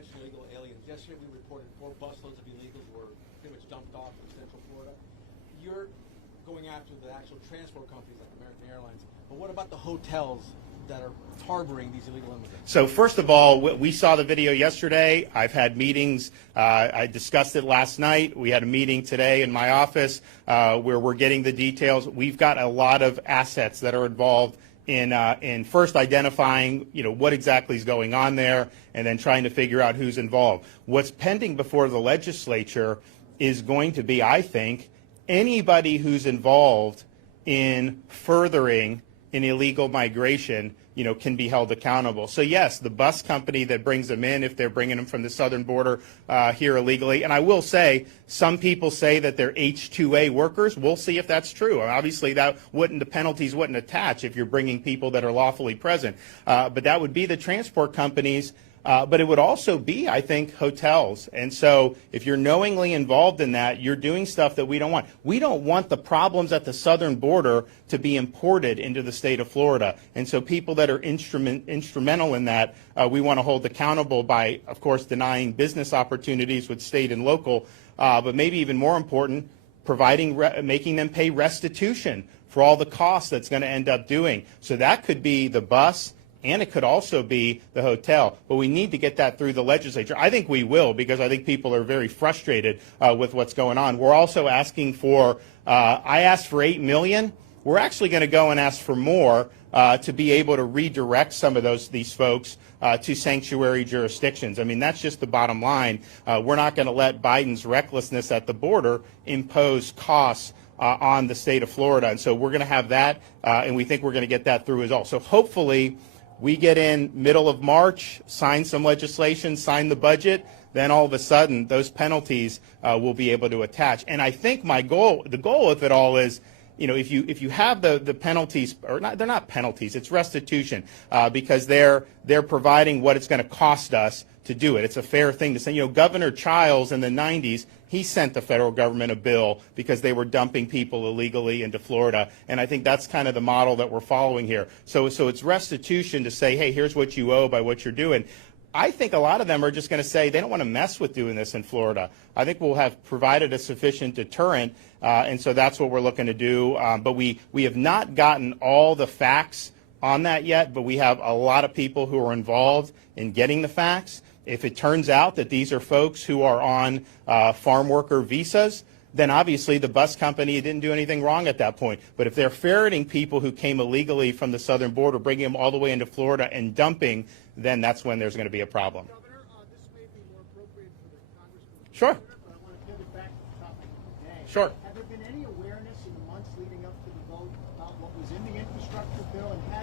mentioned illegal aliens. Yesterday we reported 4 busloads of illegals were pretty much dumped off in Central Florida. You're going after the actual transport companies like American Airlines, but what about the hotels that are harboring these illegal immigrants? So first of all, we saw the video yesterday. I've had meetings. I discussed it last night. We had a meeting today in my office where we're getting the details. We've got a lot of assets that are involved in first identifying, what exactly is going on there, and then trying to figure out who's involved. What's pending before the legislature is going to be, I think, anybody who's involved in furthering an illegal migration, can be held accountable. So yes, the bus company that brings them in, if they're bringing them from the southern border here illegally, and I will say, some people say that they're H-2A workers. We'll see if that's true. Obviously, the penalties wouldn't attach if you're bringing people that are lawfully present. But that would be the transport companies. But it would also be, I think, hotels. And so if you're knowingly involved in that, you're doing stuff that we don't want. We don't want the problems at the southern border to be imported into the state of Florida. And so people that are instrumental in that, we want to hold accountable by, of course, denying business opportunities with state and local, but maybe even more important, making them pay restitution for all the costs that's going to end up doing. So that could be the bus, and it could also be the hotel. But we need to get that through the legislature. I think we will, because I think people are very frustrated with what's going on. We're also asking for, I asked for $8 million. We're actually going to go and ask for more to be able to redirect some of these folks to sanctuary jurisdictions. I mean, that's just the bottom line. We're not going to let Biden's recklessness at the border impose costs on the state of Florida. And so we're going to have that, and we think we're going to get that through as well. So hopefully we get in middle of March, sign some legislation, sign the budget, then all of a sudden those penalties will be able to attach. And I think the goal of it all is, if you have the penalties, or not, they're not penalties, it's restitution, because they're providing what it's going to cost us to do it. It's a fair thing to say. Governor Childs in the 90s, he sent the federal government a bill because they were dumping people illegally into Florida. And I think that's kind of the model that we're following here. So it's restitution to say, hey, here's what you owe by what you're doing. I think a lot of them are just going to say they don't want to mess with doing this in Florida. I think we'll have provided a sufficient deterrent, and so that's what we're looking to do. But we have not gotten all the facts on that yet, but we have a lot of people who are involved in getting the facts. If it turns out that these are folks who are on farm worker visas, then obviously the bus company didn't do anything wrong at that point. But if they're ferreting people who came illegally from the southern border, bringing them all the way into Florida and dumping, then that's when there's going to be a problem. Governor, this may be more appropriate for the congressman. Sure. But I want to pivot back to the topic of the day. Sure. Have there been any awareness in the months leading up to the vote about what was in the infrastructure bill, and had